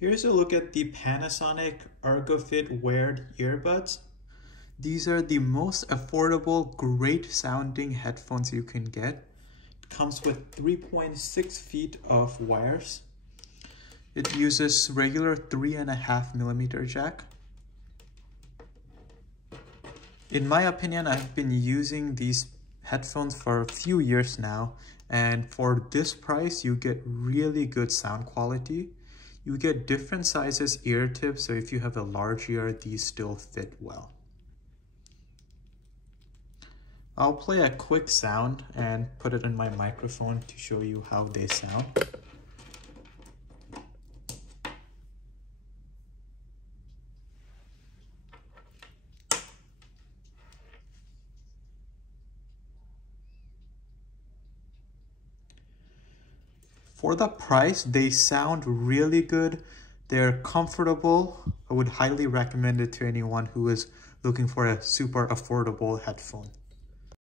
Here's a look at the Panasonic ErgoFit wired earbuds. These are the most affordable, great sounding headphones you can get. It comes with 3.6 feet of wires. It uses regular 3.5mm jack. In my opinion, I've been using these headphones for a few years now, and for this price, you get really good sound quality. You get different sizes ear tips, so if you have a large ear, these still fit well. I'll play a quick sound and put it in my microphone to show you how they sound. For the price, they sound really good. They're comfortable. I would highly recommend it to anyone who is looking for a super affordable headphone.